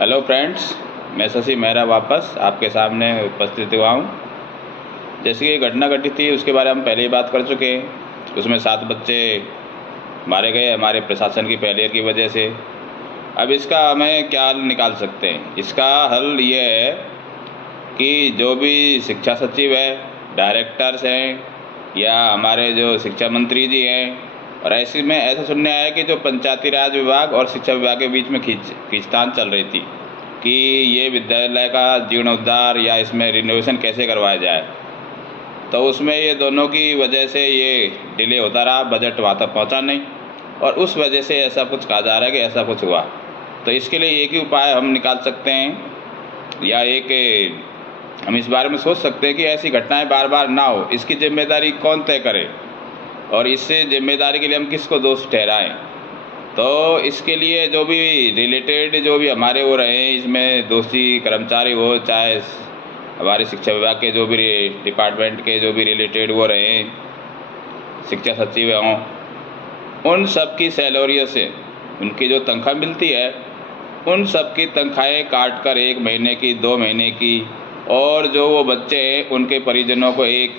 Hello friends, मैं शशि मेहरा वापस आपके सामने उपस्थित हुआ हूँ। जैसे कि घटना घटी थी उसके बारे में हम पहले ही बात कर चुके हैं। उसमें 7 बच्चे मारे गए हमारे प्रशासन की फेलियर की वजह से। अब इसका हमें क्या हल निकाल सकते हैं? इसका हल ये है कि जो भी शिक्षा सचिव है, डायरेक्टर्स हैं या हमारे जो शिक्षा मंत्री जी हैं, और ऐसे में ऐसा सुनने आया कि जो पंचायती राज विभाग और शिक्षा विभाग के बीच में खींचतान चल रही थी कि ये विद्यालय का जीर्णोद्धार या इसमें रिनोवेशन कैसे करवाया जाए। तो उसमें ये दोनों की वजह से ये डिले होता रहा, बजट वहाँ तक पहुँचा नहीं, और उस वजह से ऐसा कुछ कहा जा रहा है कि ऐसा कुछ हुआ। तो इसके लिए एक ही उपाय हम निकाल सकते हैं, या एक हम इस बारे में सोच सकते हैं कि ऐसी घटनाएं बार बार ना हो, इसकी जिम्मेदारी कौन तय करे और इससे जिम्मेदारी के लिए हम किसको दोष ठहराएं। तो इसके लिए जो भी रिलेटेड जो भी हमारे वो रहे हैं, इसमें दोषी कर्मचारी हो, चाहे हमारे शिक्षा विभाग के जो भी डिपार्टमेंट के जो भी रिलेटेड वो रहे हैं, शिक्षा सचिव हों, उन सब की सैलरियों से उनकी जो तनख्वाह मिलती है, उन सब की तनख्वाहें काट कर 1 महीने की, 2 महीने की, और जो वो बच्चे हैं उनके परिजनों को एक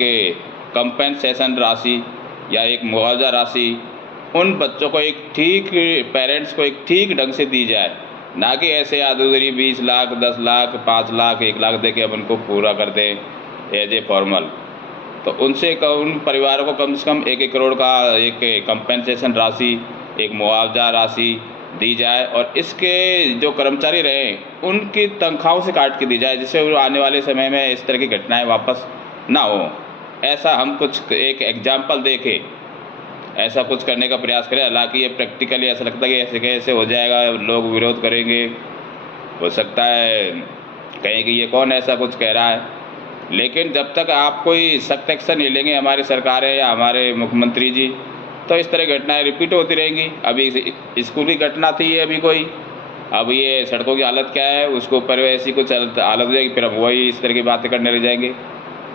कंपेंसेशन राशि या एक मुआवजा राशि उन बच्चों को पेरेंट्स को एक ठीक ढंग से दी जाए, ना कि ऐसे अधूरी 20 लाख, 10 लाख, 5 लाख, 1 लाख दे के हम उनको पूरा कर दें एज ए फॉर्मल। तो उन परिवारों को कम से कम 1-1 करोड़ का एक कंपेंसेशन राशि, एक मुआवजा राशि दी जाए, और इसके जो कर्मचारी रहे उनकी तनख्वाहों से काट के दी जाए, जिससे वो आने वाले समय में इस तरह की घटनाएं वापस ना हो। ऐसा हम कुछ एक एग्जाम्पल दे के ऐसा कुछ करने का प्रयास करें। हालांकि ये प्रैक्टिकली ऐसा लगता है कि ऐसे कैसे हो जाएगा, लोग विरोध करेंगे, हो सकता है कहें कि ये कौन ऐसा कुछ कह रहा है। लेकिन जब तक आप कोई सख्त एक्शन नहीं लेंगे, हमारी सरकारें या हमारे मुख्यमंत्री जी, तो इस तरह घटनाएं रिपीट होती रहेंगी। अभी स्कूल की घटना थी ये, अभी कोई, अब ये सड़कों की हालत क्या है, उसके ऊपर ऐसी कुछ हालत हो जाएगी, फिर हम वही इस तरह की बातें करने लग जाएंगे।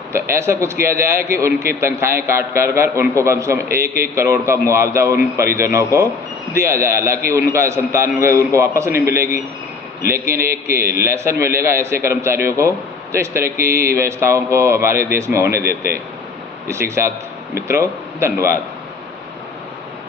तो ऐसा कुछ किया जाए कि उनकी तनख्वाहें काट कर उनको कम से कम 1-1 करोड़ का मुआवजा उन परिजनों को दिया जाए। हालांकि उनका संतान उनको वापस नहीं मिलेगी, लेकिन एक लेसन मिलेगा ऐसे कर्मचारियों को जो इस तरह की व्यवस्थाओं को हमारे देश में होने देते हैं। इसी के साथ मित्रों, धन्यवाद।